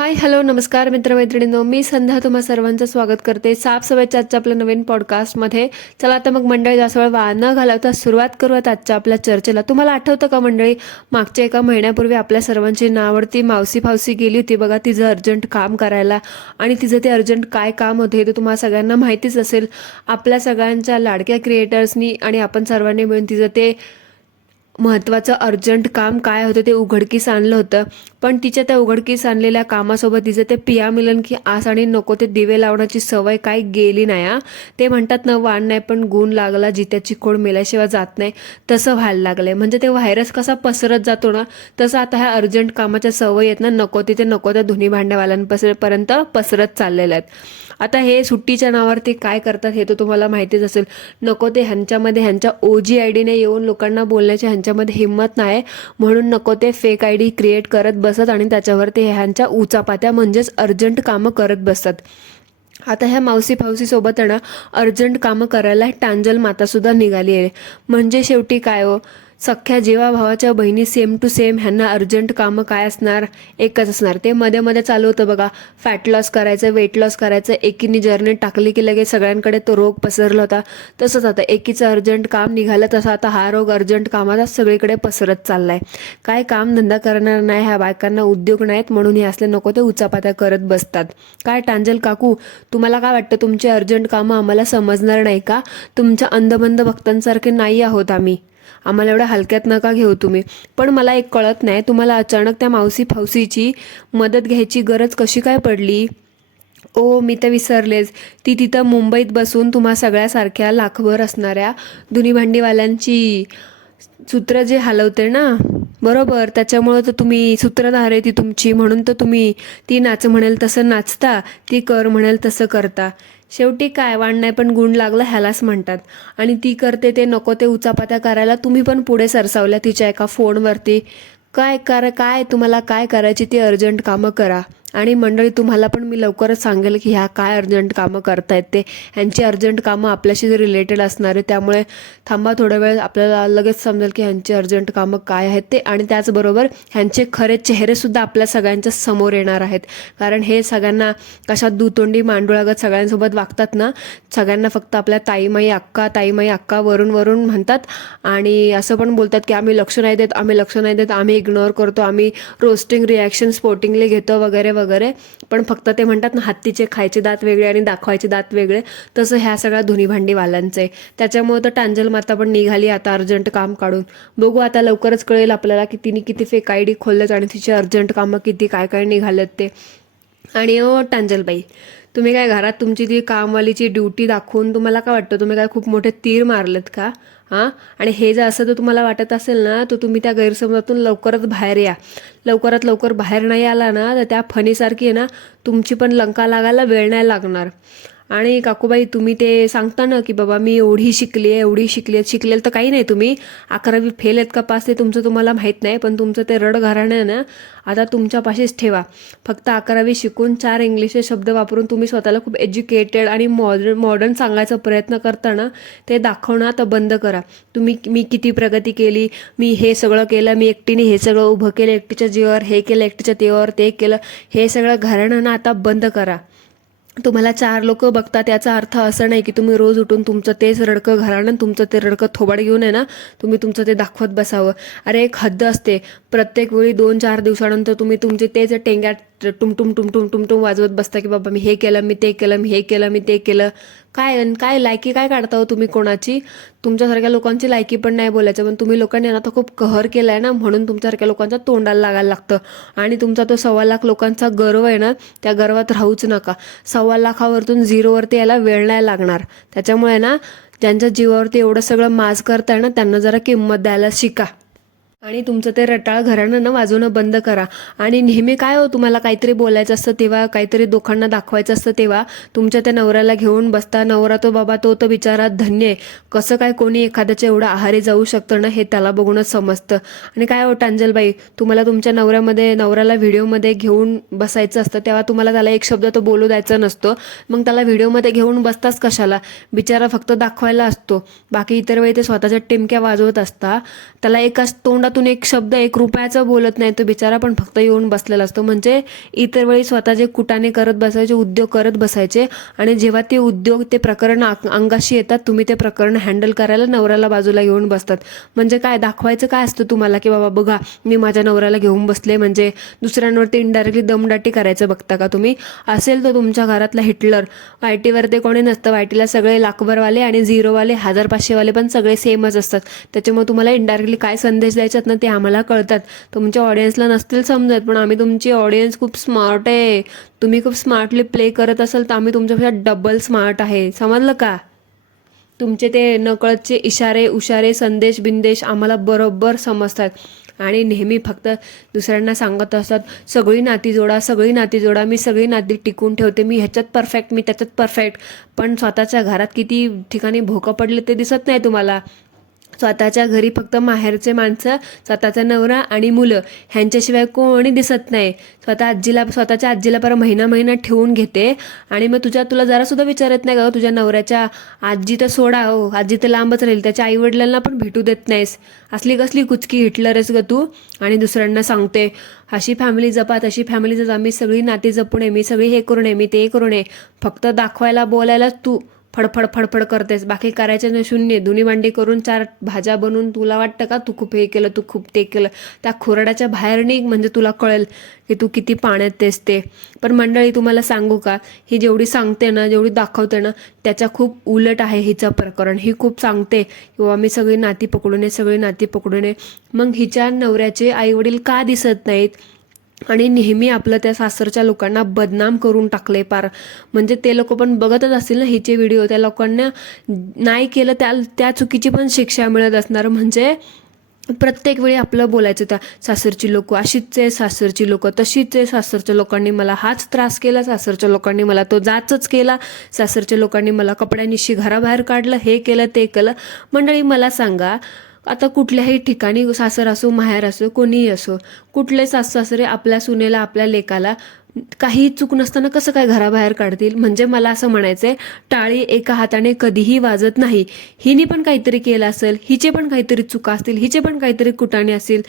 Hi hello नमस्कार मित्रमैत्रिणींनो, मी संध्या तुम्हा सर्वांचं स्वागत करते साफसफाईच्या आजच्या आपल्या नवीन पॉडकास्टमध्ये. चला आता मग मंडळी जास्त वेळ वाया न घालवता सुरुवात करूयात आजच्या आपल्या चर्चेला. तुम्हाला आठवतं का मंडळी, मागच्या एका महिन्यापूर्वी आपल्या सर्वांची नावडती मावशी फावसी गेली होती बघा तिचं अर्जंट काम करायला. आणि तिचं ते अर्जंट काय काम होते ते तुम्हाला सगळ्यांना माहितीच असेल. आपल्या सगळ्यांच्या लाडक्या क्रिएटर्सनी आणि आपण सर्वांनी मिळून तिचं ते महत्त्वाचं अर्जंट काम काय होतं ते उघडकीस आणलं होतं. पण तिच्या त्या उघडकीस आणलेल्या कामासोबत तिचं ते पिया मिलन की आस आणि नको ते दिवे लावण्याची सवय काही गेली नाही. ते म्हणतात ना, वाण नाही पण गुण लागला, जित्याची खोड मेल्याशिवाय जात नाही, तसं व्हायला लागलंय. म्हणजे ते व्हायरस कसा पसरत जातो ना, तसं आता ह्या अर्जंट कामाच्या सवय आहेत ना, नको तिथे नको त्या धुनी भांड्यावाल्यांपर्यंत पसरत चाललेल्या आहेत. आता हे सुट्टीच्या नावावरती काय करतात हे तर तुम्हाला माहितीच असेल. नको ते ह्यांच्यामध्ये ह्यांच्या ओजी आय डीने येऊन लोकांना बोलण्याची ह्यांच्यामध्ये हिंमत नाही, म्हणून नको ते फेक आय डी क्रिएट करत बसत आणि त्याच्यावरती ह्यांच्या उचापात्या म्हणजेच अर्जंट कामं करत बसतात. आता ह्या मावशी फावसी सोबत ना अर्जंट कामं करायला टांजल माता सुद्धा निघाली आहे. म्हणजे शेवटी काय हो, सख्या जीवा भावाच्या बहिणी सेम टू सेम. ह्यांना अर्जंट कामं काय असणार, एकच असणार. ते मध्ये मध्ये चालू होतं बघा, फॅट लॉस करायचं, वेट लॉस करायचं. एकीने जर्नी टाकली की लगेच सगळ्यांकडे तो रोग पसरला होता. तसंच आता एकीचं अर्जंट काम निघालं तसं आता हा रोग अर्जंट कामाचा सगळीकडे पसरत चाललाय. काय काम धंदा करणार नाही ह्या बायकांना, उद्योग नाहीत म्हणून हे असले नको ते उचापात्या करत बसतात. काय टांजल काकू, तुम्हाला काय वाटतं तुमची अर्जंट कामं आम्हाला समजणार नाही का? तुमच्या अंधबंध भक्तांसारखे नाही आहोत आम्ही, आम्हाला एवढ्या हलक्यात नका घेऊ तुम्ही. पण मला एक कळत नाही, तुम्हाला अचानक त्या मावशी फावसीची मदत घ्यायची गरज कशी काय पडली? ओ मी तर विसरलेच, ती तिथं मुंबईत बसून तुम्हा सगळ्यासारख्या लाखभर असणाऱ्या धुनी भांडीवाल्यांची सूत्र जे हलवते ना, बरोबर, त्याच्यामुळं तर तुम्ही सूत्रधार आहे ती तुमची, म्हणून तर तुम्ही ती नाच म्हणेल तसं नाचता, ती कर म्हणेल तसं करता. शेवटी काय, वाण नाही पण गुण लागला ह्यालाच म्हणतात. आणि ती करते ते नको ते उचापात्या करायला तुम्ही पण पुढे सरसावल्या तिच्या एका फोनवरती. काय तुम्हाला काय करायची ती अर्जंट कामं करा. आणि मंडळी तुम्हाला पण मी लवकरच सांगेल की ह्या काय अर्जंट कामं करतायत ते. ह्यांची अर्जंट कामं आपल्याशी रिलेटेड असणार आहे, त्यामुळे थांबा थोडा वेळ, आपल्याला लगेच समजेल की ह्यांची अर्जंट कामं काय आहेत ते. आणि त्याचबरोबर ह्यांचे खरे चेहरेसुद्धा आपल्या सगळ्यांच्या समोर येणार आहेत. कारण हे सगळ्यांना कशात दुतोंडी मांडुळागत सगळ्यांसोबत वागतात ना, सगळ्यांना फक्त आपल्या ताईमाई अक्का वरून वरून म्हणतात. आणि असं पण बोलतात की आम्ही लक्ष नाही देत, आम्ही इग्नोर करतो, आम्ही रोस्टिंग रिॲक्शन स्पोर्टिंगली घेतो वगैरे वगैरे. पण फक्त ते म्हणतात ना, हत्तीचे खायचे दात वेगळे आणि दाखवायचे दात वेगळे, तसं ह्या सगळ्या धुनी भांडीवाल्यांचे. त्याच्यामुळे तर टांजल माता पण निघाली आता अर्जंट काम काढून. बघू आता लवकरच कळेल आपल्याला की तिने किती फेक आय डी खोललेत आणि तिचे अर्जंट कामं किती काय काय निघालेत ते. आणि टांजलबाई, तुम्ही काय घरात तुमची ती कामवालीची ड्युटी दाखवून तुम्हाला काय वाटतं, तुम्ही काय खूप मोठे तीर मारलेत का? हां, आणि हे जर असं तर तुम्हाला वाटत असेल ना, तर तुम्ही त्या गैरसमजातून लवकरच बाहेर या. लवकरात लवकर बाहेर नाही आला ना, तर त्या फणीसारखी आहे ना, तुमची पण लंका लागायला वेळ नाही लागणार. आणि काकूबाई, तुम्ही ते सांगता ना की बाबा मी एवढी शिकलेल तर काही नाही. तुम्ही 11वी फेल आहेत का पास ते तुमचं तुम्हाला माहीत नाही, पण तुमचं ते रड घराणं आहे ना, आता तुमच्यापाशीच ठेवा. फक्त 11वी शिकून 4 इंग्लिशचे शब्द वापरून तुम्ही स्वतःला खूप एज्युकेटेड आणि मॉडर्न सांगायचा प्रयत्न करताना ते दाखवणं आता बंद करा. मी किती प्रगती केली, मी हे सगळं केलं, मी एकटीने हे सगळं उभं केलं, एकटीच्या जीवावर हे केलं, एकटीच्या तेवावर ते केलं, हे सगळं घराणं ना आता बंद करा. तुम्हाला 4 लोक बघतात याचा अर्थ असं नाही की तुम्ही रोज उठून तुमचं तेच रडकं घराणं, तुमचं ते रडकं थोबाड घेऊन आहे ना तुम्ही तुमचं ते दाखवत बसावं. अरे एक हद्द असते. प्रत्येक वेळी 2-4 दिवसानंतर तुम्ही तुमचे तेच टेंग्यात टुमटुम टुमटुम टुमटुम वाजवत बसता की बाबा मी हे केलं, मी ते केलं, मी हे केलं, मी ते केलं. काय लायकी काय काढता हो तुम्ही कोणाची? तुमच्यासारख्या लोकांची लायकी पण नाही बोलायचं, पण तुम्ही लोकांनी ना तर खूप कहर केलाय ना, म्हणून तुमच्यासारख्या लोकांच्या तोंडाला लागायला लागतं. आणि तुमचा तो 1.25 लाख लोकांचा गर्व आहे ना, त्या गर्वात राहूच नका. 1.25 लाखावरतून 0वरती यायला वेळ नाही लागणार. त्याच्यामुळे ना, ज्यांच्या जीवावरती एवढं सगळं माज करताय ना, त्यांना जरा किंमत द्यायला शिका. आणि तुमचं ते रटाळ घराणं ना वाजवणं बंद करा. आणि नेहमी काय हो, तुम्हाला काहीतरी बोलायचं असतं तेव्हा, काहीतरी लोकांना दाखवायचं असतं तेव्हा तुमच्या त्या नवऱ्याला घेऊन बसता. नवरा तो बाबा तो बिचारा धन्य आहे. कसं काय कोणी एखाद्याच्या एवढं आहारी जाऊ शकतं ना, हे त्याला बघूनच समजतं. आणि काय हो टांजलबाई, तुम्हाला तुमच्या नवऱ्याला व्हिडिओमध्ये घेऊन बसायचं असतं, तेव्हा तुम्हाला त्याला एक शब्द तो बोलू द्यायचा नसतो. मग त्याला व्हिडिओमध्ये घेऊन बसताच कशाला? बिचारा फक्त दाखवायला असतो, बाकी इतर वेळी ते स्वतःच्या टिमक्या वाजवत असता. त्याला एकाच तोंडात तोंडातून एक शब्द 1 रुपयाचा बोलत नाही तो बिचारा, पण फक्त येऊन बसलेला असतो. म्हणजे इतर वेळी स्वतःचे कुटाणे करत बसायचे, उद्योग करत बसायचे, आणि जेव्हा ते उद्योग ते प्रकरण अंगाशी येतात तुम्ही ते प्रकरण हँडल करायला नवऱ्याला बाजूला घेऊन बसतात. म्हणजे काय दाखवायचं काय असतं तुम्हाला, की बाबा बघा मी माझ्या नवऱ्याला घेऊन बसले, म्हणजे दुसऱ्यांवरती इनडायरेक्टली दमदाटी करायचं बघता का तुम्ही? असेल तो तुमच्या घरातला हिटलर. वायटीवर ते कोणी नसतं, वायटीला सगळे लाखभरवाले आणि झिरोवाले 1000-500वाले पण सगळे सेमच असतात. त्याच्यामुळे तुम्हाला इनडायरेक्टली काय संदेश द्यायचे ना ते आम्हाला कळतात. तुमच्या ऑडियन्सला नसतील समजत, पण आम्ही तुमची ऑडियन्स खूप स्मार्ट आहे. तुम्ही खूप स्मार्टली प्ले करत असाल तर आम्ही तुमच्यापेक्षा डबल स्मार्ट आहे, समजलं का? तुमचे ते नकळतचे इशारे उशारे संदेश बिंदेश आम्हाला बरोबर समजतात. आणि नेहमी फक्त दुसऱ्यांना सांगत असतात सगळी नाती जोडा, सगळी नाती जोडा, मी सगळी नाती टिकून ठेवते, मी ह्याच्यात परफेक्ट, मी त्याच्यात परफेक्ट. पण स्वतःच्या घरात किती ठिकाणी भोकं पडले ते दिसत नाही तुम्हाला. स्वतःच्या घरी फक्त माहेरचे माणसं, स्वतःचा नवरा आणि मुलं ह्यांच्याशिवाय कोणी दिसत नाही. स्वतःच्या आजीला पर महिना ठेवून घेते, आणि मग तुला जरा सुद्धा विचारत नाही का तुझ्या नवऱ्याच्या आजी तर सोडा हो, आजी तर लांबच राहील, त्याच्या आईवडिलांना पण भेटू देत नाहीस. असली कसली कुचकी हिटलरच ग तू. आणि दुसऱ्यांना सांगते अशी फॅमिली जपा, तशी फॅमिली जपा, मी सगळी नाती जपू नये, मी सगळी हे करू नये, मी ते करू नये. फक्त दाखवायला बोलायलाच तू फडफड फडफड करतेस, बाकी करायचे नाही शून्य. धुनी भांडी करून 4 भाज्या बनवून तुला वाटतं का तू खूप हे केलं, तू खूप ते केलं? त्या खोरड्याच्या बाहेर निघ, म्हणजे तुला कळेल की तू किती पाण्यात तेस ते. पण मंडळी तुम्हाला सांगू का, ही जेवढी सांगते ना, जेवढी दाखवते ना, त्याच्या खूप उलट आहे हिचं प्रकरण. ही खूप सांगते किंवा मी सगळी नाती पकडू नये, सगळी नाती पकडू नये. मग हिच्या नवऱ्याचे आईवडील का दिसत नाहीत? आणि नेहमी आपलं त्या सासरच्या लोकांना बदनाम करून टाकले पार. म्हणजे ते लोक पण बघतच असतील ना हिचे व्हिडिओ, त्या लोकांना नाही केलं त्या चुकीची पण शिक्षा मिळत असणार. म्हणजे प्रत्येक वेळी आपलं बोलायचं त्या सासरची लोक अशीच आहे, सासरची लोक तशीच आहे, सासरच्या लोकांनी मला हाच त्रास केला, सासरच्या लोकांनी मला तो जाचच केला, सासरच्या लोकांनी मला कपड्यांनिशी घराबाहेर काढलं, हे केलं ते केलं. मंडळी मला सांगा, आता कुठल्याही ठिकाणी सासर असो माहेर असो कोणीही असो, कुठले सासरे आपल्या सुनेला आपल्या लेकाला काही चूक नसताना कसं काय घराबाहेर काढतील? म्हणजे मला असं म्हणायचंय, टाळी एका हाताने कधीही वाजत नाही. हिने पण काहीतरी केलं असेल, हिचे पण काहीतरी चुका असतील, हिचे पण काहीतरी कुटाणे असतील,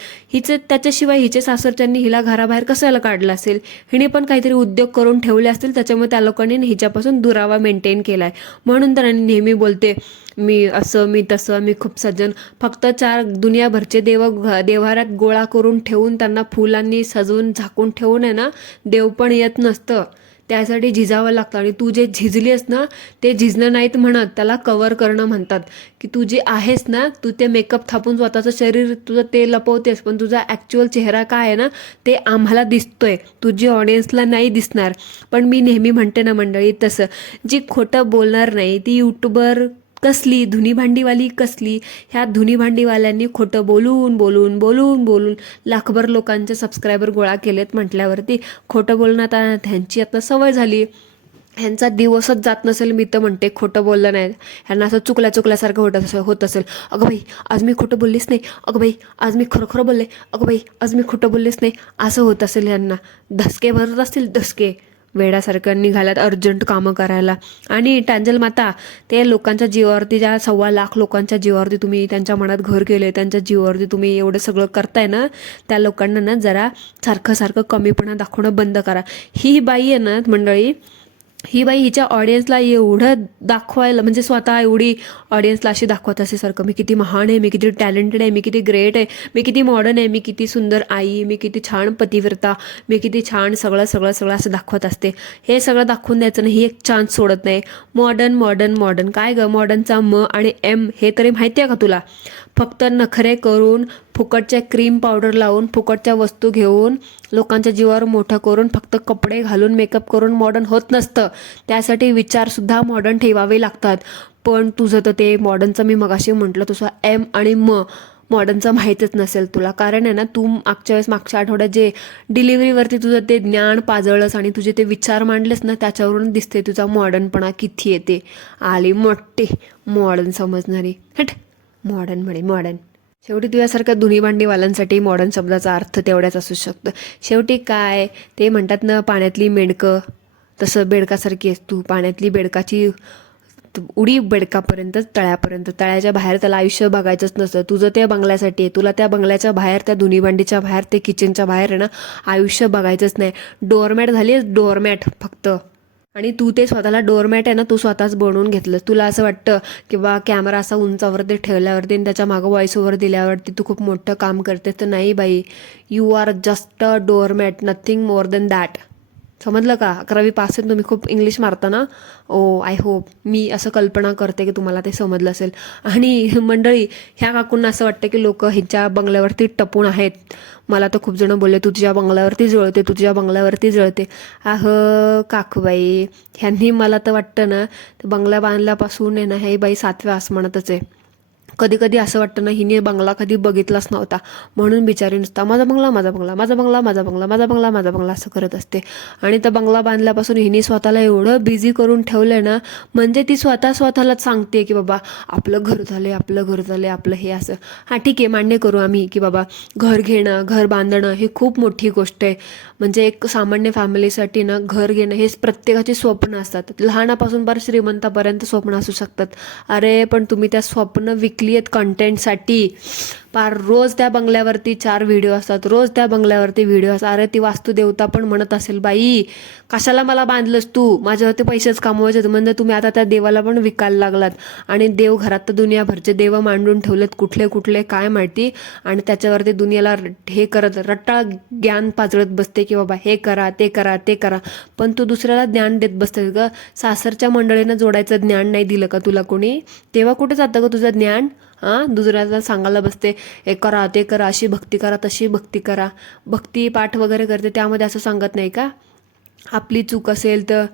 त्याच्याशिवाय हिचे सासरच्यांनी हिला घराबाहेर कशाला काढलं असेल, हिने पण काहीतरी उद्योग करून ठेवले असतील, त्याच्यामुळे त्या लोकांनी हिच्यापासून दुरावा मेंटेन केलाय. म्हणून तर नेहमी बोलते मी असं, मी तसं, मी खूप सज्जन. फक्त 4 दुनियाभरचे देवाऱ्यात गोळा करून ठेवून त्यांना फुलांनी सजवून झाकून ठेवून आहे ना, देव पण येत नसतं. त्यासाठी झिजावं लागतं. आणि तू जे झिजलीस ना ते झिजणं नाहीत म्हणत, त्याला कव्हर करणं म्हणतात. की तू जे आहेस ना, तू ते मेकअप थापून स्वतःचं शरीर तुझं ते लपवतेस, पण तुझा ॲक्च्युअल चेहरा काय आहे ना ते आम्हाला दिसतोय, तुझी ऑडियन्सला नाही दिसणार. पण मी नेहमी म्हणते ना मंडळी, तसं जी खोटं बोलणार नाही ती यूट्यूबर कसली, धुनी भांडीवाली कसली. ह्या धुनी भांडीवाल्यांनी खोटं बोलून बोलून बोलून बोलून लाखभर लोकांचे सबस्क्रायबर गोळा केलेत म्हटल्यावरती खोटं बोलणं आता त्यांची आता सवय झाली. ह्यांचा दिवसच जात नसेल मी तर म्हणते खोटं बोललं नाही. ह्यांना असं चुकल्यासारखं होत असेल. अगं बाई आज मी खोटं बोललीच नाही, अगं बाई आज मी खरं बोलले, अगं बाई आज मी खोटं बोललेच नाही, असं होत असेल ह्यांना. धसके भरत असतील, धसके वेड्यासारखं निघाल्यात अर्जंट कामं करायला. आणि टांजल माता ते लोकांच्या जीवावरती, ज्या 1.25 लाख लोकांच्या जीवावरती तुम्ही त्यांच्या मनात घर केले, त्यांच्या जीवावरती तुम्ही एवढं सगळं करताय ना, त्या लोकांना ना जरा सारखं कमीपणा दाखवणं बंद करा. ही बाई आहे ना मंडळी, ही बाई हिच्या ऑडियन्सला एवढं दाखवायला, म्हणजे स्वतः एवढी ऑडियन्सला अशी दाखवत असेसारखं मी किती महान आहे, मी किती टॅलेंटेड आहे, मी किती ग्रेट आहे, मी किती मॉडर्न आहे, मी किती सुंदर आई, मी किती छान पतिव्रता, मी किती छान सगळं सगळं सगळं असं दाखवत असते. हे सगळं दाखवून द्यायचं नाही, ही एक चान्स सोडत नाही. मॉडर्न मॉडर्न मॉडर्न काय ग, मॉडर्नचा म आणि एम हे तरी माहिती आहे का तुला? फक्त नखरे करून, फुकटच्या क्रीम पावडर लावून, फुकटच्या वस्तू घेऊन, लोकांच्या जीवावर मोठं करून, फक्त कपडे घालून मेकअप करून मॉडर्न होत नसतं. त्यासाठी विचारसुद्धा मॉडर्न ठेवावे लागतात. पण तुझं तर ते मॉडर्नचं, मी मगाशी म्हटलं तुझं एम आणि म मॉडर्नचं माहीतच नसेल तुला. कारण आहे ना, तू मागच्या आठवड्यात जे डिलिव्हरीवरती तुझं ते ज्ञान पाजळलंस आणि तुझे ते विचार मांडलेस ना, त्याच्यावरून दिसते तुझा मॉडर्नपणा किती येते. आली मोठी मॉडर्न समजणारी, हट मॉडर्न म्हणे मॉडर्न. शेवटी तुझ्यासारख्या धुनी भांडीवाल्यांसाठी मॉडर्न शब्दाचा अर्थ तेवढ्याच असू शकतं. शेवटी काय ते म्हणतात ना, पाण्यातली मेंढकं, तसं बेडकासारखी आहेस तू. पाण्यातली बेडकाची उडी बेडकापर्यंत, तळ्यापर्यंत, तळ्याच्या बाहेर त्याला आयुष्य बघायचंच नसतं. तुझं त्या बंगल्यासाठी आहे, तुला त्या बंगल्याच्या बाहेर, त्या धुनीभांडीच्या बाहेर, ते किचनच्या बाहेर आहे ना आयुष्य बघायचंच नाही. डोअरमॅट झाली डोअरमॅट फक्त. आणि तू ते स्वतःला डोअरमॅट आहे ना, तू स्वतःच बनवून घेतलंस. तुला असं वाटतं की बा कॅमेरा असा उंचावरती ठेवल्यावरती आणि त्याच्या मागं व्हॉइस ओव्हर दिल्यावरती तू खूप मोठं काम करतेस. तर नाही बाई, you are just a doormat, nothing more than that. समजलं का? 11वी पास आहे तुम्ही, खूप इंग्लिश मारता ना. ओ आय होप, मी असं कल्पना करते की तुम्हाला ते समजलं असेल. आणि मंडळी, ह्या काकूंना असं वाटतं की लोक ह्यांच्या बंगल्यावरती टपून आहेत. मला तर खूप जण बोलले, तुझ्या बंगल्यावरती जळते, तुझ्या बंगल्यावरती जळते. काकूबाई, ह्यांनी मला तर वाटतं ना, बंगला बांधल्यापासून आहे ना, हे बाई 7व्या आसमानातच आहे. कधी कधी असं वाटतं ना, हिने बंगला कधी बघितलाच नव्हता, म्हणून बिचारी नुसता माझा बंगला, माझा बंगला, माझा बंगला, माझा बंगला, माझा बंगला, माझा बंगला असं करत असते. आणि त्या बंगला बांधल्यापासून हिने स्वतःला एवढं बिझी करून ठेवलंय ना, म्हणजे ती स्वतःलाच सांगते की बाबा आपलं घर झालंय, आपलं घर झालंय, आपलं हे असं. हां ठीक आहे, मान्य करू आम्ही की बाबा घर घेणं, घर बांधणं ही खूप मोठी गोष्ट आहे. म्हणजे एक सामान्य फॅमिलीसाठी ना घर घेणं हेच प्रत्येकाची स्वप्न असतात. लहानापासून बरं श्रीमंतापर्यंत स्वप्न असू शकतात. अरे पण तुम्ही त्या स्वप्न विकली आहेत कंटेंटसाठी. पार रोज त्या बंगल्यावरती 4 व्हिडिओ असतात, रोज त्या बंगल्यावरती व्हिडिओ असतात. अरे ती वास्तुदेवता पण म्हणत असेल, बाई कशाला मला बांधलंस तू, माझ्यावरती पैसेच कमवायचे. म्हणजे तुम्ही आता त्या देवाला पण विकायला लागलात. आणि देव घरात तर दुनियाभरचे देव मांडून ठेवलेत, कुठले कुठले काय माहिती. आणि त्याच्यावरती दुनियाला हे करत रट्टाळ ज्ञान पाजळत बसते की बाबा हे करा, ते करा, ते करा. पण तू दुसऱ्याला ज्ञान देत बसते ग. सासरच्या मंडळीनं जोडायचं ज्ञान नाही दिलं का तुला कोणी? तेव्हा कुठे जातं ग तुझं ज्ञान? दुसऱ्याला सांगायला बसते हे करा, ते करा, अशी भक्ती करा, तशी भक्ती करा. भक्ती पाठ वगैरे करते, त्यामध्ये असं सांगत नाही का आपली चूक असेल तर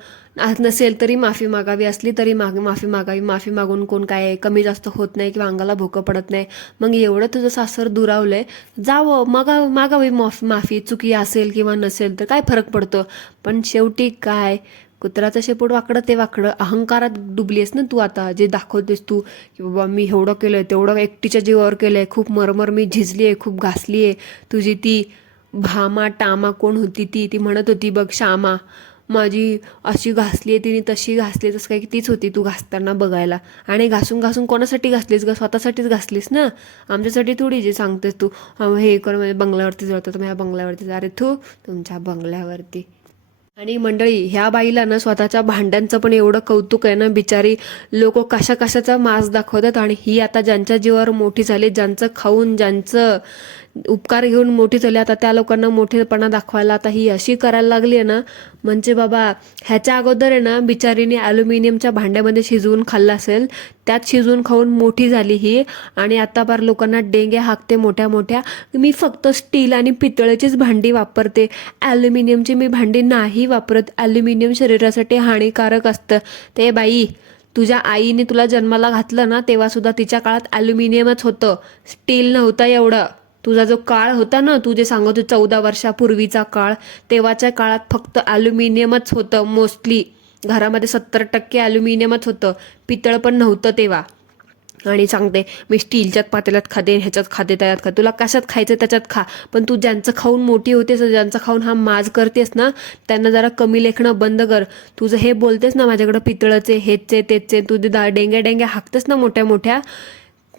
नसेल तरी माफी मागावी, असली तरी माफी मागावी. माफी मागून कोण काय कमी जास्त होत नाही किंवा अंगाला भोकं पडत नाही. मग एवढं तुझं सासर दुरावलंय, जावं मागावी माफी. चुकी असेल किंवा नसेल तर काय फरक पडतो. पण शेवटी काय, कुत्राचं शेपूट वाकडं ते वाकडं. अहंकारात डुबलीस ना तू आता, जे दाखवतेस तू की बाबा मी एवढं केलंय, तेवढं एकटीच्या जीवावर केलंय, खूप मरमर मी झिजली आहे, खूप घासली आहे. तुझी ती भामा टामा कोण होती ती म्हणत होती बघ, श्यामा माझी अशी घासली आहे तिने, तशी घासली, तसं काय की तीच होती तू घासताना बघायला. आणि घासून घासून कोणासाठी घासलीस ग? स्वतःसाठीच घासलीस ना, आमच्यासाठी थोडी. जे सांगतेस तू हे कर म्हणजे बंगल्यावरती जळतं, तुम्ही ह्या बंगल्यावरती, अरे तू तुमच्या बंगल्यावरती. आणि मंडळी, ह्या बाईला ना स्वतःच्या भांड्यांचं पण एवढं कौतुक आहे ना, बिचारी लोक कशा कशाचा मास दाखवतात. आणि ही आता ज्यांच्या जीवावर मोठी झाली, ज्यांचं खाऊन ज्यांचं उपकार घेऊन मोठी झाली, आता त्या लोकांना मोठेपणा दाखवायला आता ही अशी करायला लागली आहे ना. म्हणजे बाबा ह्याच्या अगोदर आहे ना बिचारीने ॲल्युमिनियमच्या भांड्यामध्ये शिजवून खाल्लं असेल, त्यात शिजवून खाऊन मोठी झाली ही. आणि आता बार लोकांना डेंगे हाकते मोठ्या मोठ्या, मी फक्त स्टील आणि पितळेचीच भांडी वापरते, ॲल्युमिनियमची मी भांडी नाही वापरत, ॲल्युमिनियम शरीरासाठी हानिकारक असतं. ते बाई, तुझ्या आईने तुला जन्माला घातलं ना तेव्हा सुद्धा तिच्या काळात ॲल्युमिनियमच होतं, स्टील नव्हतं एवढं. तुझा जो काळ होता ना, तू जे सांगत 14 वर्षापूर्वीचा काळ, तेव्हाच्या काळात फक्त ॲल्युमिनियमच होतं मोस्टली. घरामध्ये 70% ॲल्युमिनियमच होतं, पितळ पण नव्हतं तेव्हा. आणि सांगते मी स्टीलच्यात पातेल्यात खाते, ह्याच्यात खाते, त्याच्यात खाते, तुला कशात खायचं त्याच्यात खा. पण तू ज्यांचं खाऊन मोठी होतेस, ज्यांचं खाऊन हा माज करतेस ना, त्यांना जरा कमी लेखणं बंद कर. तुझं हे बोलतेस ना माझ्याकडं पितळचे हेचचे तेचचे, तुझे डेंग्या हाकतेस ना मोठ्या मोठ्या.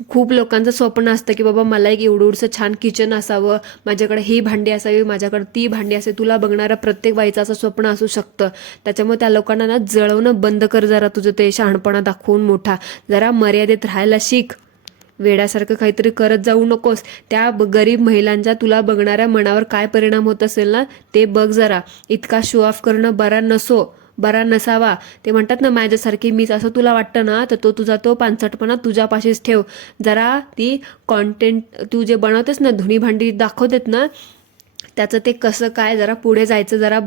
खूप लोकांचं स्वप्न असतं की बाबा मला एक एवढंसं छान किचन असावं, माझ्याकडे ही भांडी असावी, माझ्याकडे ती भांडी असावी. तुला बघणारा प्रत्येक बाईचं असं स्वप्न असू शकतं. त्याच्यामुळे त्या लोकांना ना जळवणं बंद कर जरा, तुझं ते शहाणपणा दाखवून मोठा. जरा मर्यादेत राहायला शिक, वेड्यासारखं काहीतरी करत जाऊ नकोस. त्या गरीब महिलांच्या तुला बघणाऱ्या मनावर काय परिणाम होत असेल ना ते बघ जरा. इतका शो ऑफ करणं बरा नसावा. ते म्हणतात ना माझ्यासारखी मीच, असं तुला वाटतं ना तर तो पानसटपणा तुझ्यापाशीच ठेव. जरा ती कॉन्टेंट तू जे बनवतेस ना, धुणी भांडी दाखवतेत ना, त्याचं ते कसं काय जरा पुढे जायचं जरा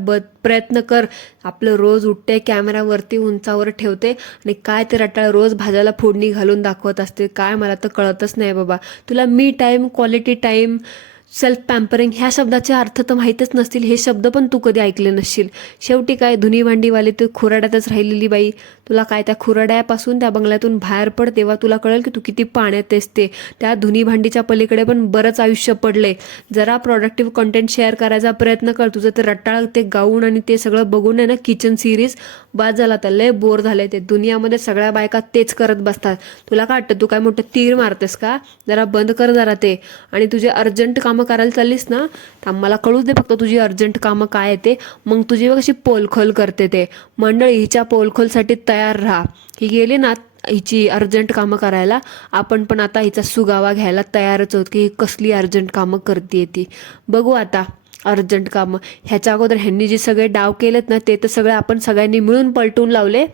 प्रयत्न कर. आपलं रोज उठते, कॅमेरावरती उंचावर ठेवते आणि काय ते रटाळ रोज भाज्याला फोडणी घालून दाखवत असते. काय मला तर कळतच नाही बाबा. तुला मी time, quality time, self pampering ह्या शब्दाचे अर्थ तर माहीतच नसतील, हे शब्द पण तू कधी ऐकले नसशील. शेवटी काय, धुनी भांडीवाले तू खुराड्यातच राहिलेली बाई. तुला काय, त्या खुराड्यापासून त्या बंगल्यातून बाहेर पड, तेव्हा तुला कळेल की तू किती पाण्यात आहेस ते. त्या धुनी भांडीच्या पलीकडे पण बरंच आयुष्य पडले. जरा प्रोडक्टिव्ह कंटेंट शेअर करायचा प्रयत्न कर. तुझं ते रटाळ ते गाऊन आणि ते सगळं बघून आहे ना, किचन सिरीज बाद झाला, तर लय बोर झाले. ते दुनियामध्ये सगळ्या बायका तेच करत बसतात. तुला काय वाटतं, तू काय मोठं तीर मारतेस का? जरा बंद कर जरा ते. आणि तुझे अर्जंट कामं करायला चाललीस ना, तर मला कळूच दे फक्त तुझी अर्जंट कामं काय आहे ते. मग तुझी कशी पोलखोल करते ते. मंडळी, हिच्या पोलखोलसाठी तयार राहा. ही गेली ना हिची अर्जंट कामं करायला, आपण पण आता हिचा सुगावा घ्यायला तयारच आहोत की ही कसली अर्जंट कामं करते ती. बघू आता अर्जंट कामं. ह्याच्या अगोदर ह्यांनी जे सगळे डाव केलेत ना, ते तर सगळे आपण सगळ्यांनी मिळून पलटून लावले.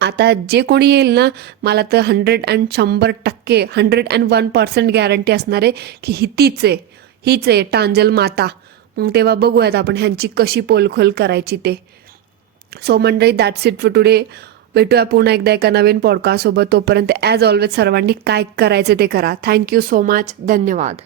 आता जे कोणी येईल ना, मला तर 100% 101% गॅरंटी असणार आहे की हीच आहे टांजल माता. मग तेव्हा बघूयात आपण ह्यांची कशी पोलखोल करायची ते. सो मंडळी, दॅट्स इट फॉर टुडे. भेटूया पुन्हा एकदा एका नवीन पॉडकास्टसोबत. तोपर्यंत ॲज ऑलवेज सर्वांनी काय करायचं ते करा. Thank you so much. धन्यवाद.